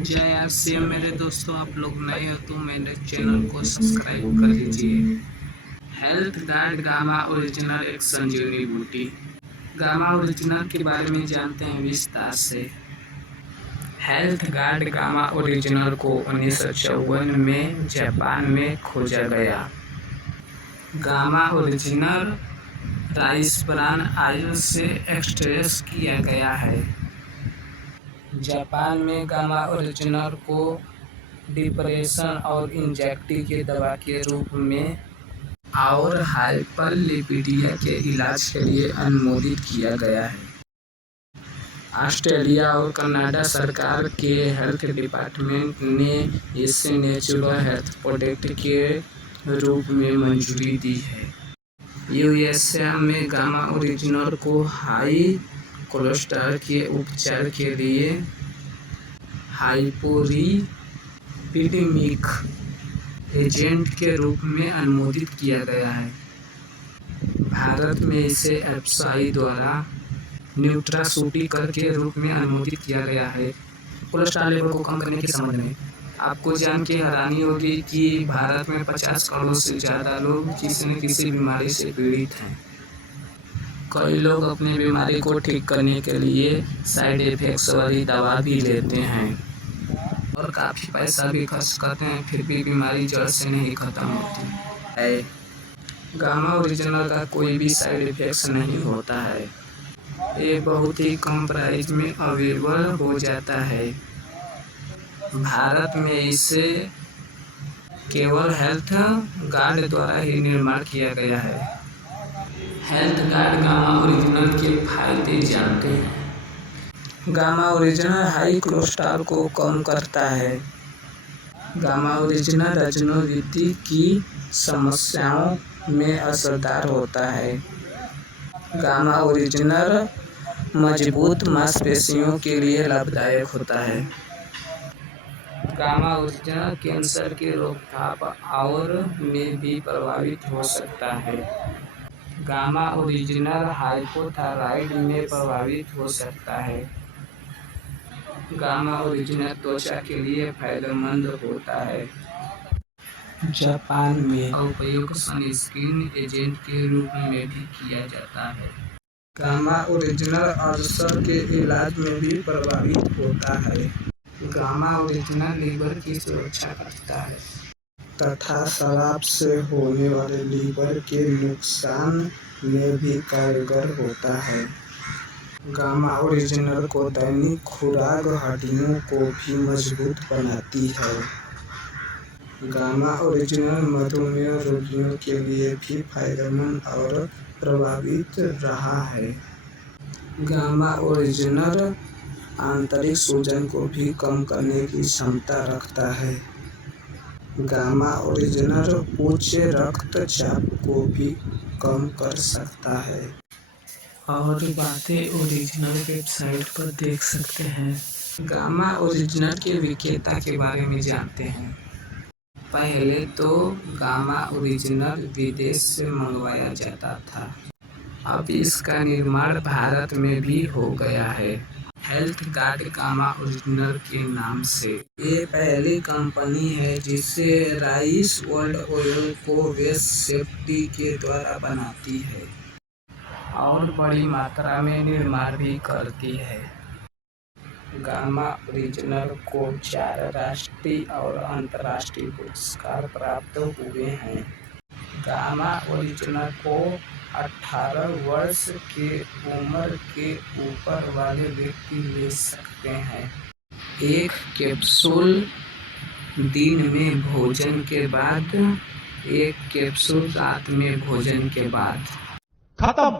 जय आसिया मेरे दोस्तों, आप लोग नए हो तो मेरे चैनल को सब्सक्राइब कर लीजिए। हेल्थ गार्ड गामा ओरिजिनल एक संजीवनी बूटी। गामा ओरिजिनल के बारे में जानते हैं विस्तार से। हेल्थ गार्ड गामा ओरिजिनल को 1954 में जापान में खोजा गया। Gamma original rice bran oil से एक्सट्रैक्ट किया गया है। जापान में गामा ओरिजिनल को डिप्रेशन और एंजाइटी के दवा के रूप में और हाइपरलिपिडिया के इलाज के लिए अनुमोदित किया गया है। ऑस्ट्रेलिया और कनाडा सरकार के हेल्थ डिपार्टमेंट ने इसे नेचुरल हेल्थ प्रोडक्ट के रूप में मंजूरी दी है। यूएसए में गामा ओरिजिनल को हाई कोलेस्ट्रॉल के उपचार के लिए हाइपोलिपिडेमिक एजेंट के रूप में अनुमोदित किया गया है। भारत में इसे एफएसएसआई द्वारा न्यूट्रास्यूटिकल के रूप में अनुमोदित किया गया है। कोलेस्ट्रॉल लेवल को कम करने के संबंध में आपको जान के हैरानी होगी कि भारत में 50 करोड़ से ज़्यादा लोग किसी न किसी बीमारी से पीड़ित हैं। कई लोग अपनी बीमारी को ठीक करने के लिए साइड इफेक्ट्स वाली दवा भी लेते हैं और काफ़ी पैसा भी खर्च करते हैं, फिर भी बीमारी जड़ से नहीं खत्म होती है। गामा ओरिजिनल का कोई भी साइड इफेक्ट्स नहीं होता है। ये बहुत ही कम प्राइस में अवेलेबल हो जाता है। भारत में इसे केवल हेल्थ गार्ड द्वारा ही निर्माण किया गया है। हेल्थ गार्ड गामा ओरिजिनल के फायदे जानते हैं। गामा ओरिजिनल हाई कोलेस्ट्रॉल को कम करता है। गामा ओरिजिनल रजोनिवृत्ति की समस्याओं में असरदार होता है। गामा ओरिजिनल मजबूत मांसपेशियों के लिए लाभदायक होता है। गामा ओरिजिनल कैंसर की रोकथाम और में भी प्रभावित हो सकता है। गामा ओरिजिनल हाइपोथायराइड में प्रभावित हो सकता है। गामा ओरिजिनल त्वचा के लिए फायदेमंद होता है। जापान में उपयोग सनस्क्रीन एजेंट के रूप में भी किया जाता है। गामा ओरिजिनल अल्सर के इलाज में भी प्रभावित होता है। गामा ओरिजिनल लीवर की सुरक्षा करता है तथा शराब से होने वाले लीवर के नुकसान में भी कारगर होता है। गामा ओरिजिनल को दैनिक खुराक हड्डियों को भी मजबूत बनाती है। गामा ओरिजिनल मधुमेह रोगियों के लिए भी फायदेमंद और प्रभावित रहा है। गामा ओरिजिनल आंतरिक सूजन को भी कम करने की क्षमता रखता है। गामा ओरिजिनल उच्च रक्तचाप को भी कम कर सकता है। और बातें ओरिजिनल वेबसाइट पर देख सकते हैं। गामा ओरिजिनल के विक्रेता के बारे में जानते हैं। पहले तो गामा ओरिजिनल विदेश से मंगवाया जाता था, अब इसका निर्माण भारत में भी हो गया है। हेल्थ गार्ड गामा ओरिजिनल के नाम से ये पहली कंपनी है जिसे राइस वर्ल्ड ऑयल को वेस्ट सेफ्टी के द्वारा बनाती है और बड़ी मात्रा में निर्माण भी करती है। गामा ओरिजिनल को 4 राष्ट्रीय और अंतर्राष्ट्रीय पुरस्कार प्राप्त हुए हैं। गामा ओरिजिनल को 18 वर्ष के उम्र के ऊपर वाले व्यक्ति ले सकते हैं। एक कैप्सूल दिन में भोजन के बाद, एक कैप्सूल रात में भोजन के बाद। खत्म।